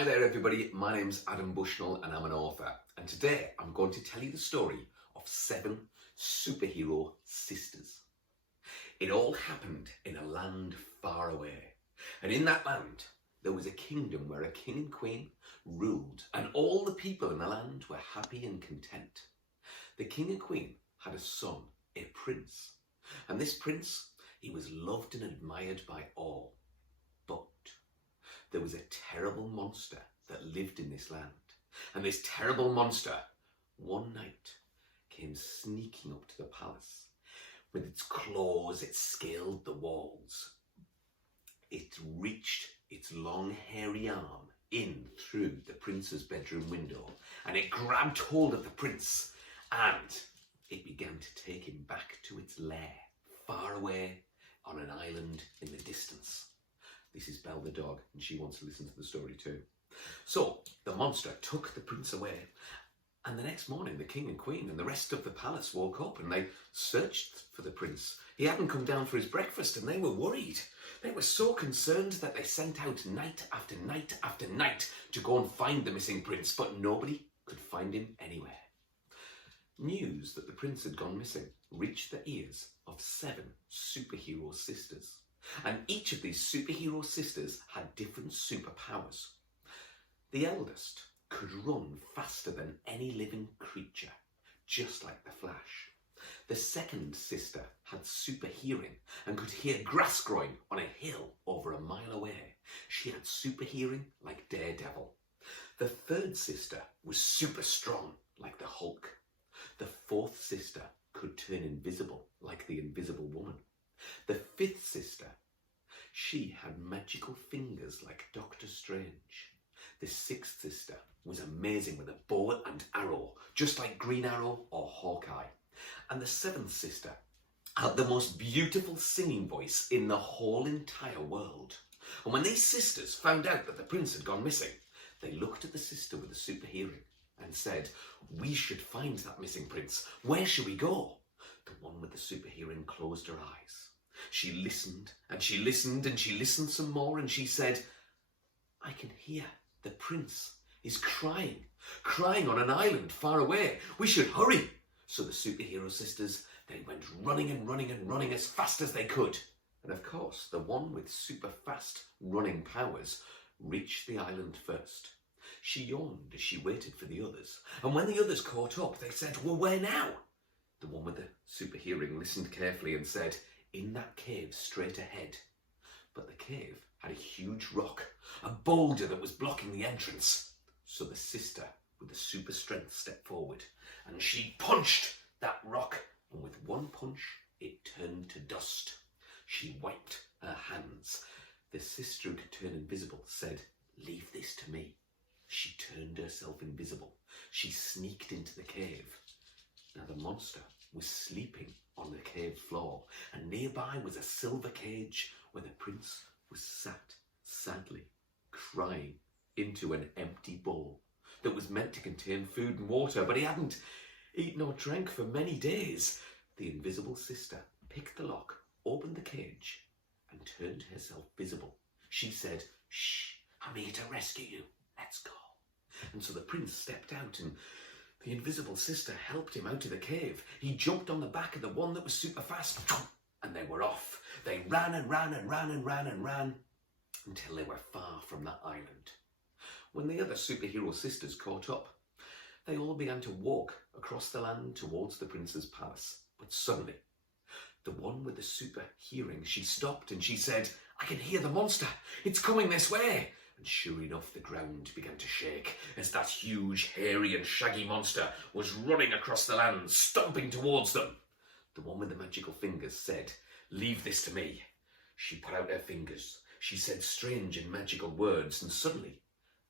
Hi there everybody, my name's Adam Bushnell and I'm an author, and today I'm going to tell you the story of 7 superhero sisters. It all happened in a land far away, and in that land there was a kingdom where a king and queen ruled, and all the people in the land were happy and content. The king and queen had a son, a prince, and this prince, he was loved and admired by all. But there was a terrible monster that lived in this land. And this terrible monster, one night, came sneaking up to the palace. With its claws, it scaled the walls. It reached its long, hairy arm in through the prince's bedroom window, and it grabbed hold of the prince, and it began to take him back to its lair, far away on an island in the distance. This is Belle the dog, and she wants to listen to the story too. So the monster took the prince away, and the next morning the king and queen and the rest of the palace woke up and they searched for the prince. He hadn't come down for his breakfast, and they were worried. They were so concerned that they sent out night after night after night to go and find the missing prince, but nobody could find him anywhere. News that the prince had gone missing reached the ears of 7 superhero sisters. And each of these superhero sisters had different superpowers. The eldest could run faster than any living creature, just like the Flash. The second sister had super hearing and could hear grass growing on a hill over a mile away. She had super hearing like Daredevil. The third sister was super strong like the Hulk. The fourth sister could turn invisible like the Invisible Woman. The fifth sister, she had magical fingers like Doctor Strange. The sixth sister was amazing with a bow and arrow, just like Green Arrow or Hawkeye. And the seventh sister had the most beautiful singing voice in the whole entire world. And when these sisters found out that the prince had gone missing, they looked at the sister with the super hearing and said, "We should find that missing prince. Where should we go?" The one with the super hearing closed her eyes. She listened and she listened and she listened some more, and she said, "I can hear the prince is crying on an island far away. We should hurry." So the superhero sisters, they went running and running and running as fast as they could. And of course, the one with super fast running powers reached the island first. She yawned as she waited for the others. And when the others caught up, they said, "Well, where now?" The one with the super hearing listened carefully and said, "In that cave straight ahead." But the cave had a huge rock, a boulder that was blocking the entrance. So the sister with the super strength stepped forward and she punched that rock, and with one punch it turned to dust. She wiped her hands. The sister who could turn invisible said, "Leave this to me." She turned herself invisible. She sneaked into the cave. Now the monster was sleeping on the cave floor, and nearby was a silver cage where the prince was sat sadly crying into an empty bowl that was meant to contain food and water, but he hadn't eaten or drank for many days. The invisible sister picked the lock, opened the cage, and turned herself visible. She said, "Shh, I'm here to rescue you. Let's go." And so the prince stepped out, and the invisible sister helped him out of the cave. He jumped on the back of the one that was super fast, and they were off. They ran and ran and ran and ran and ran until they were far from that island. When the other superhero sisters caught up, they all began to walk across the land towards the prince's palace. But suddenly, the one with the super hearing, she stopped and she said, "I can hear the monster. It's coming this way." And sure enough, the ground began to shake as that huge, hairy and shaggy monster was running across the land, stomping towards them. The one with the magical fingers said, "Leave this to me." She put out her fingers. She said strange and magical words, and suddenly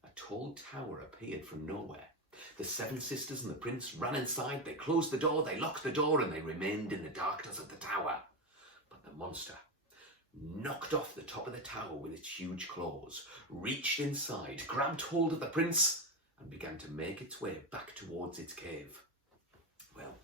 a tall tower appeared from nowhere. The 7 sisters and the prince ran inside. They closed the door, they locked the door, and they remained in the darkness of the tower. But the monster knocked off the top of the tower with its huge claws, reached inside, grabbed hold of the prince, and began to make its way back towards its cave. Well,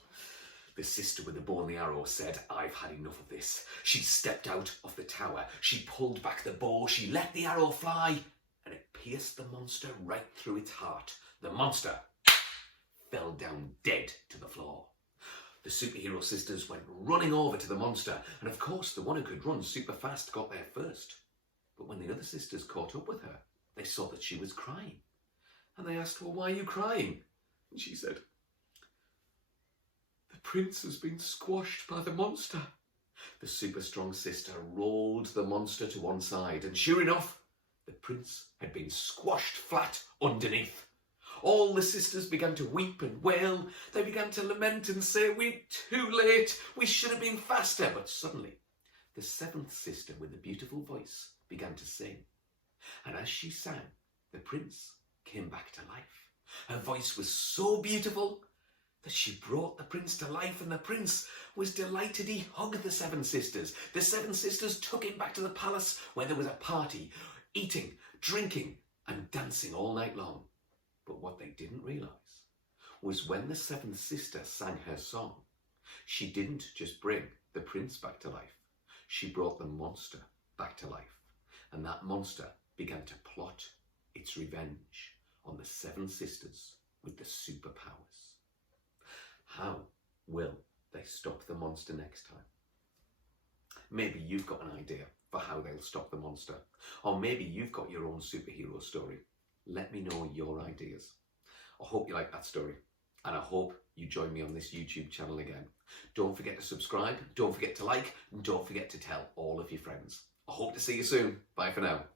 the sister with the bow and the arrow said, "I've had enough of this." She stepped out of the tower. She pulled back the bow. She let the arrow fly, and it pierced the monster right through its heart. The monster fell down dead to the floor. The superhero sisters went running over to the monster, and of course the one who could run super fast got there first. But when the other sisters caught up with her, they saw that she was crying. And they asked, "Well, why are you crying?" And she said, "The prince has been squashed by the monster." The super strong sister rolled the monster to one side, and sure enough, the prince had been squashed flat underneath. All the sisters began to weep and wail. They began to lament and say, "We're too late. We should have been faster." But suddenly, the seventh sister with the beautiful voice began to sing. And as she sang, the prince came back to life. Her voice was so beautiful that she brought the prince to life, and the prince was delighted. He hugged the seven sisters. The seven sisters took him back to the palace where there was a party, eating, drinking, and dancing all night long. But what they didn't realise was when the seventh sister sang her song, she didn't just bring the prince back to life. She brought the monster back to life. And that monster began to plot its revenge on the seven sisters with the superpowers. How will they stop the monster next time? Maybe you've got an idea for how they'll stop the monster. Or maybe you've got your own superhero story. Let me know your ideas. I hope you like that story, and I hope you join me on this YouTube channel again. Don't forget to subscribe, don't forget to like, and don't forget to tell all of your friends. I hope to see you soon. Bye for now.